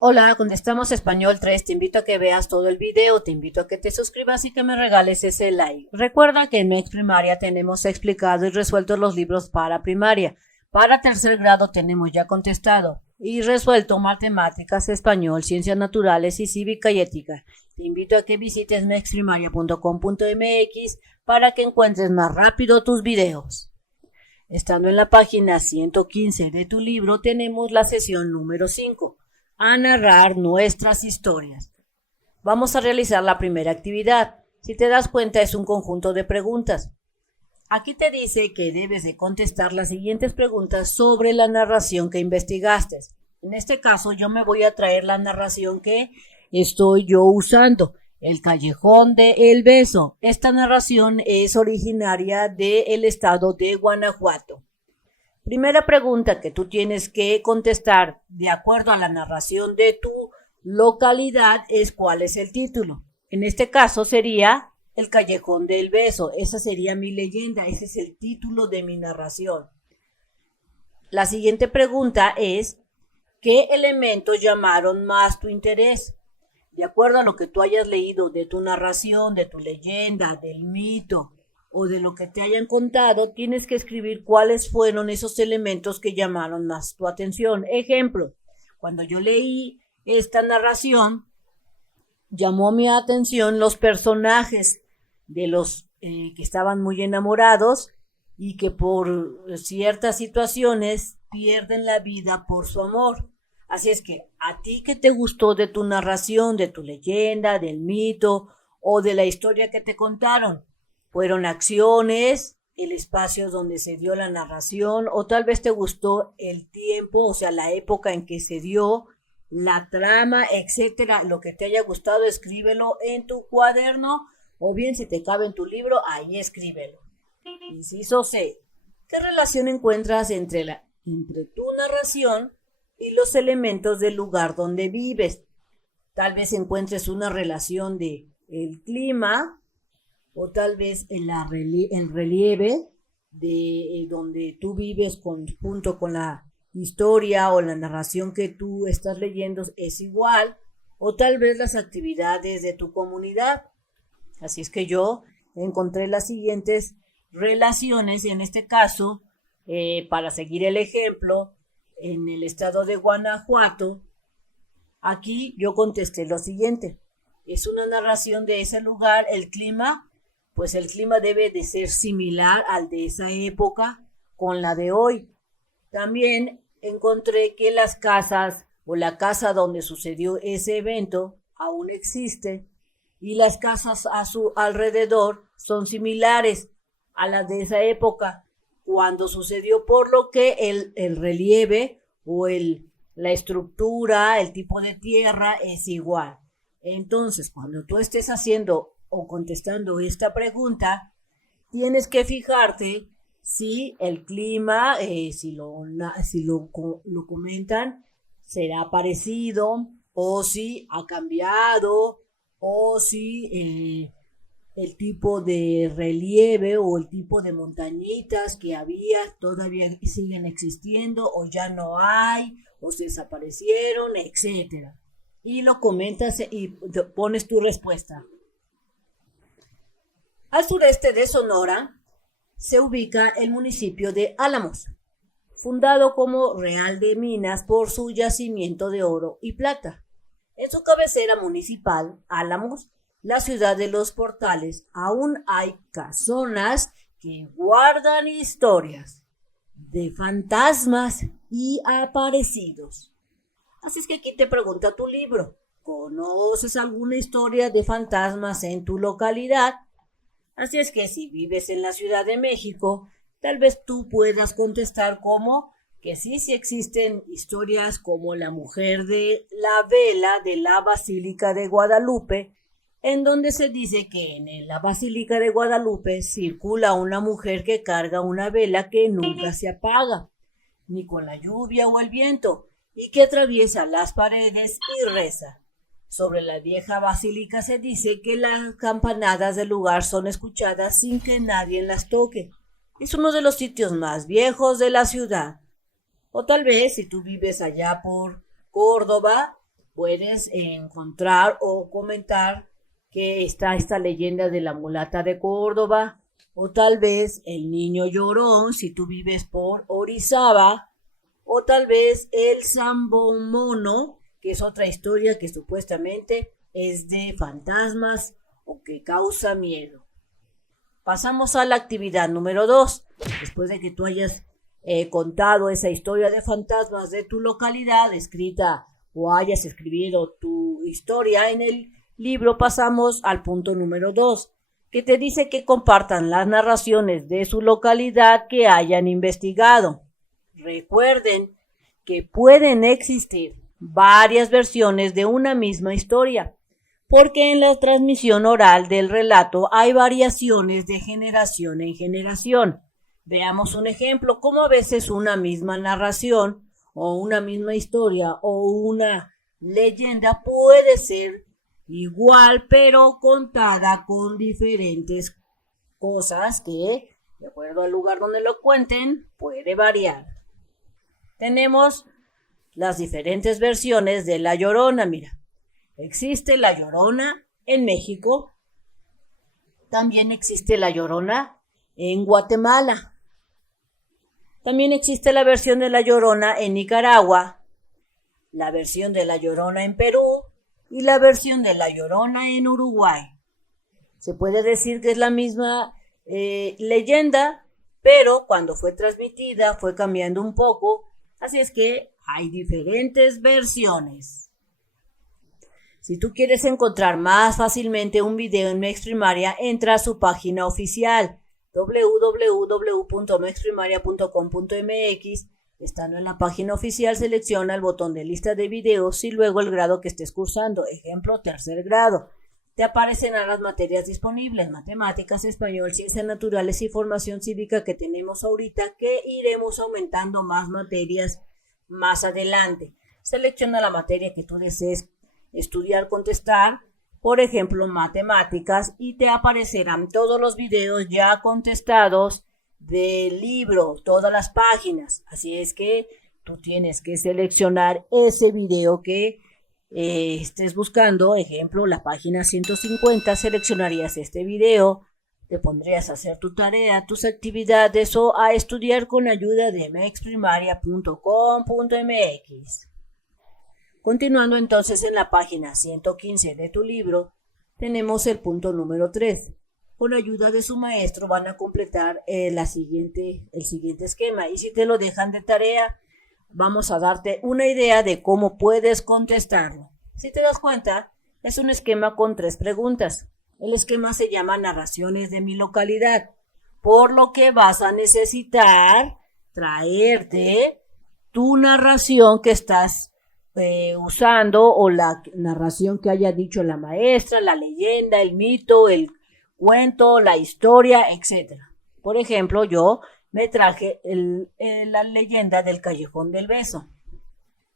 Hola, Contestamos Español 3. Te invito a que veas todo el video, te invito a que te suscribas y que me regales ese like. Recuerda que en Mex Primaria tenemos explicado y resuelto los libros para primaria. Para tercer grado tenemos ya contestado y resuelto matemáticas, español, ciencias naturales y cívica y ética. Te invito a que visites mexprimaria.com.mx para que encuentres más rápido tus videos. Estando en la página 115 de tu libro tenemos la sesión número 5. A narrar nuestras historias. Vamos a realizar la primera actividad. Si te das cuenta, es un conjunto de preguntas. Aquí te dice que debes de contestar las siguientes preguntas sobre la narración que investigaste. En este caso, yo me voy a traer la narración que estoy yo usando. El Callejón del Beso. Esta narración es originaria del estado de Guanajuato. Primera pregunta que tú tienes que contestar de acuerdo a la narración de tu localidad es ¿cuál es el título? En este caso sería El Callejón del Beso. Esa sería mi leyenda, ese es el título de mi narración. La siguiente pregunta es ¿qué elementos llamaron más tu interés? De acuerdo a lo que tú hayas leído de tu narración, de tu leyenda, del mito, o de lo que te hayan contado, tienes que escribir cuáles fueron esos elementos que llamaron más tu atención. Ejemplo, cuando yo leí esta narración, llamó mi atención los personajes de los que estaban muy enamorados y que por ciertas situaciones pierden la vida por su amor. Así es que a ti que te gustó de tu narración, de tu leyenda, del mito o de la historia que te contaron, fueron acciones, el espacio donde se dio la narración, o tal vez te gustó el tiempo, o sea, la época en que se dio, la trama, etcétera. Lo que te haya gustado, escríbelo en tu cuaderno, o bien si te cabe en tu libro, ahí escríbelo. Inciso C. ¿Qué relación encuentras entre tu narración y los elementos del lugar donde vives? Tal vez encuentres una relación de el clima, o tal vez el relieve de donde tú vives junto con la historia o la narración que tú estás leyendo es igual, o tal vez las actividades de tu comunidad. Así es que yo encontré las siguientes relaciones, y en este caso, para seguir el ejemplo, en el estado de Guanajuato, aquí yo contesté lo siguiente. Es una narración de ese lugar, el clima, pues el clima debe de ser similar al de esa época con la de hoy. También encontré que las casas o la casa donde sucedió ese evento aún existe y las casas a su alrededor son similares a las de esa época cuando sucedió, por lo que el relieve o la estructura, el tipo de tierra es igual. Entonces, cuando tú estés haciendo o contestando esta pregunta, tienes que fijarte si el clima, si lo comentan, será parecido, o si ha cambiado, o si el tipo de relieve o el tipo de montañitas que había todavía siguen existiendo, o ya no hay, o se desaparecieron, etcétera. Y lo comentas y pones tu respuesta. Al sureste de Sonora se ubica el municipio de Álamos, fundado como Real de Minas por su yacimiento de oro y plata. En su cabecera municipal, Álamos, la ciudad de los portales, aún hay casonas que guardan historias de fantasmas y aparecidos. Así es que aquí te pregunta tu libro, ¿conoces alguna historia de fantasmas en tu localidad? Así es que si vives en la Ciudad de México, tal vez tú puedas contestar como que sí existen historias como la mujer de la vela de la Basílica de Guadalupe, en donde se dice que en la Basílica de Guadalupe circula una mujer que carga una vela que nunca se apaga, ni con la lluvia o el viento, y que atraviesa las paredes y reza. Sobre la vieja basílica se dice que las campanadas del lugar son escuchadas sin que nadie las toque. Es uno de los sitios más viejos de la ciudad. O tal vez, si tú vives allá por Córdoba, puedes encontrar o comentar que está esta leyenda de la mulata de Córdoba, o tal vez el niño llorón si tú vives por Orizaba, o tal vez el Sambomono, que es otra historia que supuestamente es de fantasmas o que causa miedo. Pasamos a la actividad número 2. Después de que tú hayas contado esa historia de fantasmas de tu localidad, escrita o hayas escrito tu historia en el libro, pasamos al punto número 2, que te dice que compartan las narraciones de su localidad que hayan investigado. Recuerden que pueden existir varias versiones de una misma historia, porque en la transmisión oral del relato hay variaciones de generación en generación. Veamos un ejemplo, como a veces una misma narración o una misma historia o una leyenda puede ser igual, pero contada con diferentes cosas que, de acuerdo al lugar donde lo cuenten, puede variar. Tenemos las diferentes versiones de La Llorona. Mira, existe La Llorona en México, también existe La Llorona en Guatemala, también existe la versión de La Llorona en Nicaragua, la versión de La Llorona en Perú y la versión de La Llorona en Uruguay. Se puede decir que es la misma leyenda, pero cuando fue transmitida fue cambiando un poco, así es que hay diferentes versiones. Si tú quieres encontrar más fácilmente un video en MexPrimaria, entra a su página oficial www.mexprimaria.com.mx. Estando en la página oficial, selecciona el botón de lista de videos y luego el grado que estés cursando, ejemplo, 3er grado. Te aparecerán las materias disponibles, matemáticas, español, ciencias naturales y formación cívica que tenemos ahorita, que iremos aumentando más materias más adelante. Selecciona la materia que tú desees estudiar, contestar, por ejemplo, matemáticas, y te aparecerán todos los videos ya contestados del libro, todas las páginas. Así es que tú tienes que seleccionar ese video que estés buscando. Ejemplo, la página 150, seleccionarías este video, te pondrías a hacer tu tarea, tus actividades o a estudiar con ayuda de mexprimaria.com.mx. Continuando entonces en la página 115 de tu libro, tenemos el punto número 3. Con ayuda de su maestro van a completar el siguiente esquema, y si te lo dejan de tarea, vamos a darte una idea de cómo puedes contestarlo. Si te das cuenta, es un esquema con 3 preguntas. El esquema se llama Narraciones de mi localidad, por lo que vas a necesitar traerte tu narración que estás usando, o la narración que haya dicho la maestra, la leyenda, el mito, el cuento, la historia, etc. Por ejemplo, yo me traje la leyenda del Callejón del Beso.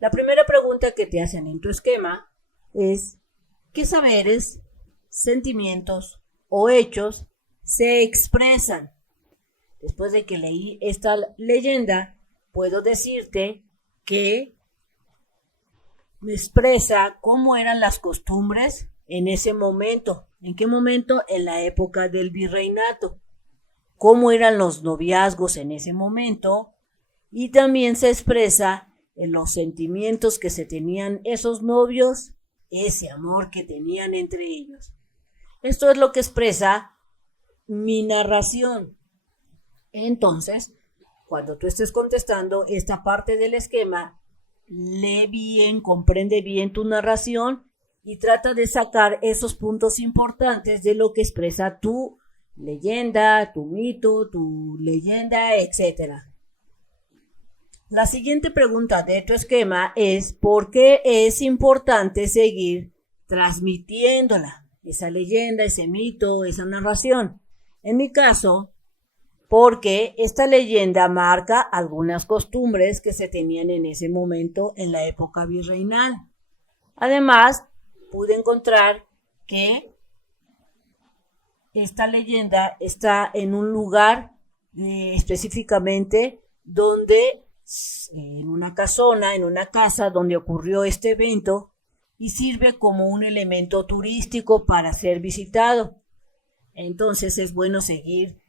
La primera pregunta que te hacen en tu esquema es: ¿qué saberes, sentimientos o hechos se expresan? Después de que leí esta leyenda, puedo decirte que me expresa cómo eran las costumbres en ese momento. ¿En qué momento? En la época del virreinato. Cómo eran los noviazgos en ese momento, y también se expresa en los sentimientos que se tenían esos novios, ese amor que tenían entre ellos. Esto es lo que expresa mi narración. Entonces, cuando tú estés contestando esta parte del esquema, lee bien, comprende bien tu narración y trata de sacar esos puntos importantes de lo que expresa tu leyenda, tu mito, tu leyenda, etc. La siguiente pregunta de tu esquema es: ¿por qué es importante seguir transmitiéndola, esa leyenda, ese mito, esa narración? En mi caso, porque esta leyenda marca algunas costumbres que se tenían en ese momento en la época virreinal. Además, pude encontrar que esta leyenda está en un lugar específicamente donde, en una casona, en una casa donde ocurrió este evento, y sirve como un elemento turístico para ser visitado. Entonces es bueno seguir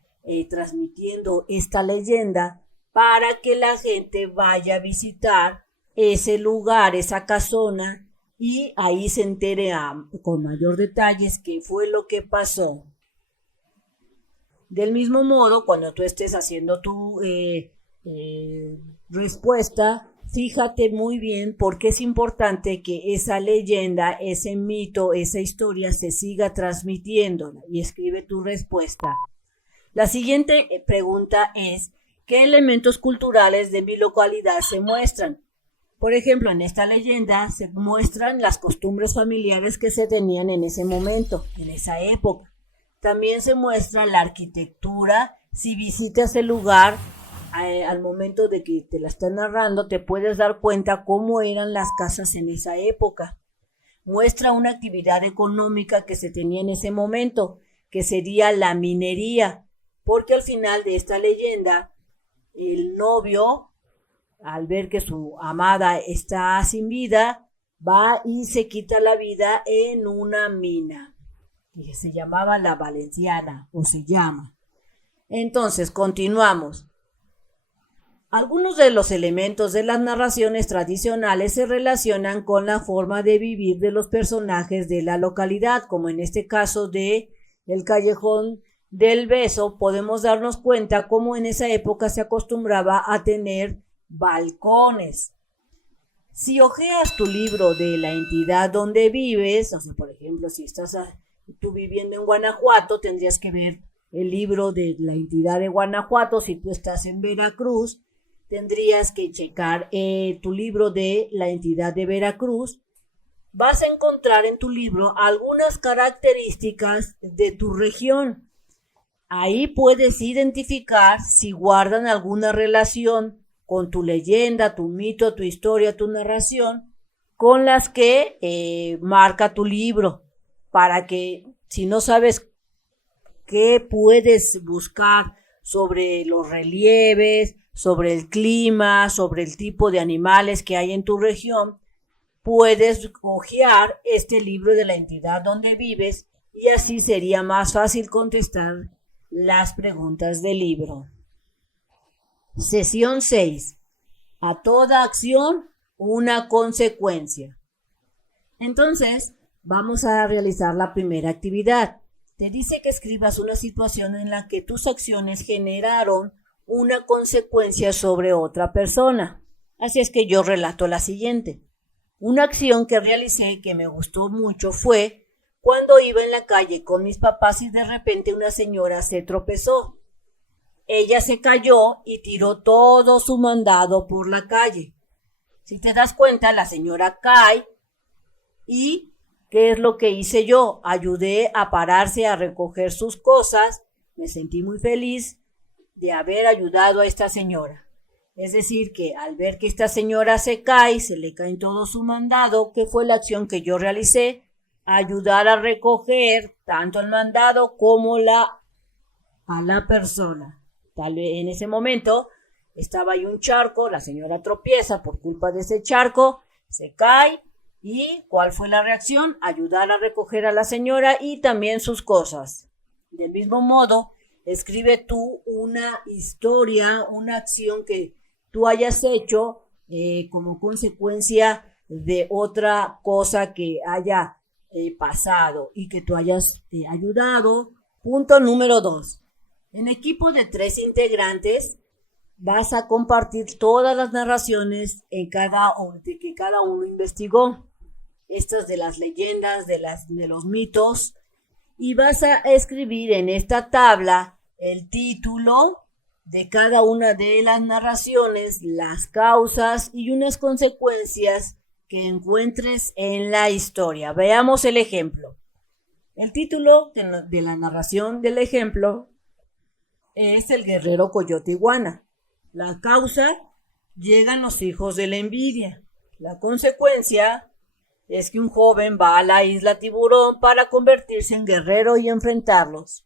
transmitiendo esta leyenda para que la gente vaya a visitar ese lugar, esa casona, y ahí se entere con mayor detalles qué fue lo que pasó. Del mismo modo, cuando tú estés haciendo tu respuesta, fíjate muy bien porque es importante que esa leyenda, ese mito, esa historia se siga transmitiendo, y escribe tu respuesta. La siguiente pregunta es: ¿qué elementos culturales de mi localidad se muestran? Por ejemplo, en esta leyenda se muestran las costumbres familiares que se tenían en ese momento, en esa época. También se muestra la arquitectura. Si visitas el lugar, al momento de que te la están narrando, te puedes dar cuenta cómo eran las casas en esa época. Muestra una actividad económica que se tenía en ese momento, que sería la minería, porque al final de esta leyenda, el novio, al ver que su amada está sin vida, va y se quita la vida en una mina, que se llamaba La Valenciana, o se llama. Entonces, continuamos. Algunos de los elementos de las narraciones tradicionales se relacionan con la forma de vivir de los personajes de la localidad, como en este caso de El Callejón del Beso. Podemos darnos cuenta cómo en esa época se acostumbraba a tener balcones. Si hojeas tu libro de la entidad donde vives, o sea, por ejemplo, si estás tú viviendo en Guanajuato, tendrías que ver el libro de la entidad de Guanajuato. Si tú estás en Veracruz, tendrías que checar tu libro de la entidad de Veracruz. Vas a encontrar en tu libro algunas características de tu región. Ahí puedes identificar si guardan alguna relación con tu leyenda, tu mito, tu historia, tu narración, con las que marca tu libro, para que si no sabes qué puedes buscar sobre los relieves, sobre el clima, sobre el tipo de animales que hay en tu región, puedes hojear este libro de la entidad donde vives, y así sería más fácil contestar las preguntas del libro. Sesión 6. A toda acción, una consecuencia. Entonces, vamos a realizar la primera actividad. Te dice que escribas una situación en la que tus acciones generaron una consecuencia sobre otra persona. Así es que yo relato la siguiente. Una acción que realicé que me gustó mucho fue cuando iba en la calle con mis papás y de repente una señora se tropezó. Ella se cayó y tiró todo su mandado por la calle. Si te das cuenta, la señora cae y ¿qué es lo que hice yo? Ayudé a pararse a recoger sus cosas. Me sentí muy feliz de haber ayudado a esta señora. Es decir, que al ver que esta señora se cae, se le cae todo su mandado, ¿qué fue la acción que yo realicé? Ayudar a recoger tanto el mandado como a la persona. Tal vez en ese momento estaba ahí un charco, la señora tropieza por culpa de ese charco, se cae, y ¿cuál fue la reacción? Ayudar a recoger a la señora y también sus cosas. Del mismo modo, escribe tú una historia, una acción que tú hayas hecho como consecuencia de otra cosa que haya pasado y que tú hayas ayudado. Punto número 2. En equipo de 3 integrantes vas a compartir todas las narraciones que cada uno investigó. Estas de las leyendas, de los mitos, y vas a escribir en esta tabla el título de cada una de las narraciones, las causas y unas consecuencias que encuentres en la historia. Veamos el ejemplo. El título de la narración del ejemplo es El guerrero coyote iguana. La causa: llegan los hijos de la envidia. La consecuencia es que un joven va a la isla Tiburón para convertirse en guerrero y enfrentarlos.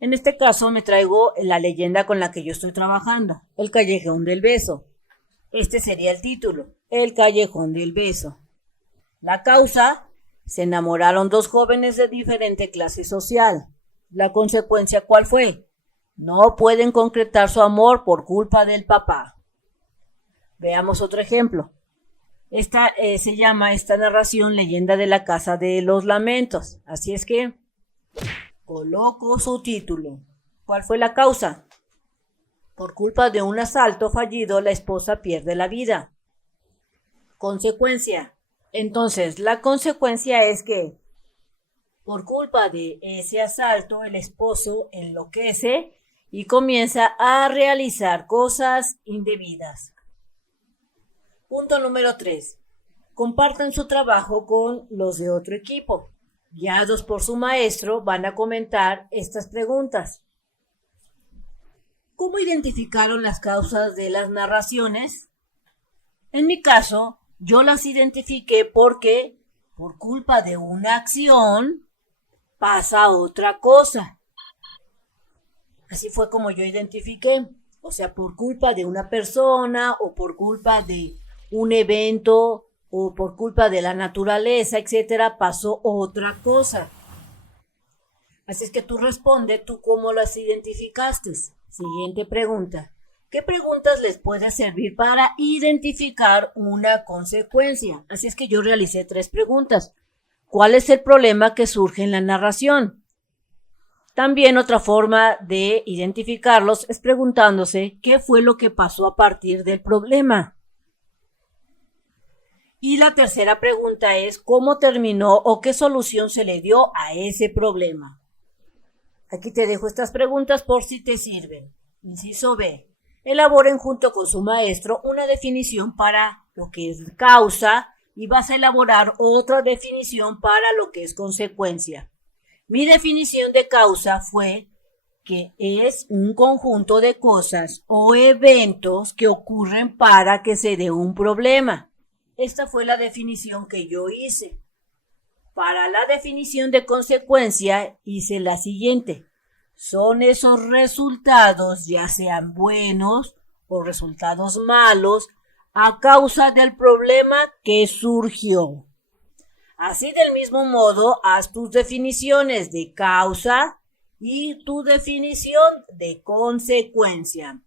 En este caso me traigo la leyenda con la que yo estoy trabajando, El Callejón del Beso. Este sería el título, El Callejón del Beso. La causa: se enamoraron dos jóvenes de diferente clase social. La consecuencia, ¿cuál fue? No pueden concretar su amor por culpa del papá. Veamos otro ejemplo. Se llama esta narración Leyenda de la Casa de los Lamentos. Así es que coloco su título. ¿Cuál fue la causa? Por culpa de un asalto fallido, la esposa pierde la vida. Consecuencia. Entonces, la consecuencia es que por culpa de ese asalto, el esposo enloquece y comienza a realizar cosas indebidas. Punto número 3. Compartan su trabajo con los de otro equipo. Guiados por su maestro, van a comentar estas preguntas. ¿Cómo identificaron las causas de las narraciones? En mi caso, yo las identifiqué porque por culpa de una acción pasa otra cosa. Así fue como yo identifiqué. O sea, por culpa de una persona o por culpa de un evento o por culpa de la naturaleza, etcétera, pasó otra cosa. Así es que tú responde, ¿tú cómo las identificaste? Siguiente pregunta. ¿Qué preguntas les puede servir para identificar una consecuencia? Así es que yo realicé 3 preguntas. ¿Cuál es el problema que surge en la narración? También otra forma de identificarlos es preguntándose qué fue lo que pasó a partir del problema. Y la tercera pregunta es cómo terminó o qué solución se le dio a ese problema. Aquí te dejo estas preguntas por si te sirven. Inciso B. Elaboren junto con su maestro una definición para lo que es causa y vas a elaborar otra definición para lo que es consecuencia. Mi definición de causa fue que es un conjunto de cosas o eventos que ocurren para que se dé un problema. Esta fue la definición que yo hice. Para la definición de consecuencia hice la siguiente. Son esos resultados, ya sean buenos o resultados malos, a causa del problema que surgió. Así del mismo modo, haz tus definiciones de causa y tu definición de consecuencia.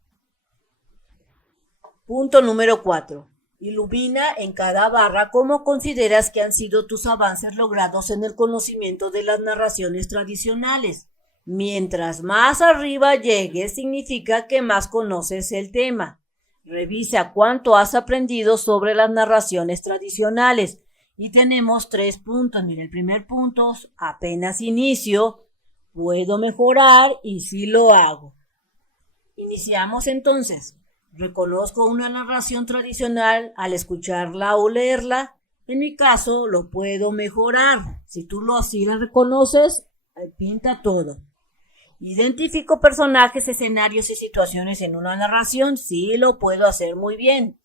Punto número 4. Ilumina en cada barra cómo consideras que han sido tus avances logrados en el conocimiento de las narraciones tradicionales. Mientras más arriba llegues, significa que más conoces el tema. Revisa cuánto has aprendido sobre las narraciones tradicionales. Y tenemos 3 puntos. Mira, el primer punto, apenas inicio, puedo mejorar y sí lo hago. Iniciamos entonces. Reconozco una narración tradicional al escucharla o leerla. En mi caso, lo puedo mejorar. Si tú así la reconoces, pinta todo. Identifico personajes, escenarios y situaciones en una narración. Sí, lo puedo hacer muy bien.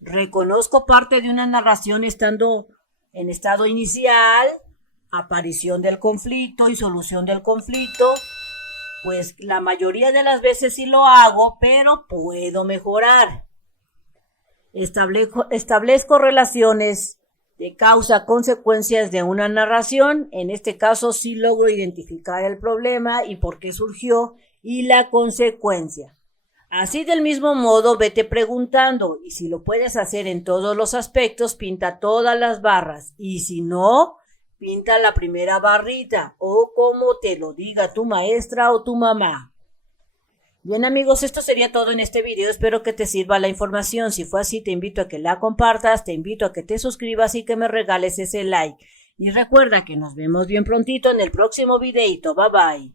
Reconozco parte de una narración estando en estado inicial, aparición del conflicto y solución del conflicto. Pues la mayoría de las veces sí lo hago, pero puedo mejorar. Establezco relaciones de causa-consecuencias de una narración. En este caso sí logro identificar el problema y por qué surgió y la consecuencia. Así del mismo modo vete preguntando y si lo puedes hacer en todos los aspectos, pinta todas las barras y si no, pinta la primera barrita o como te lo diga tu maestra o tu mamá. Bien amigos, esto sería todo en este video. Espero que te sirva la información. Si fue así, te invito a que la compartas, te invito a que te suscribas y que me regales ese like. Y recuerda que nos vemos bien prontito en el próximo videito. Bye bye.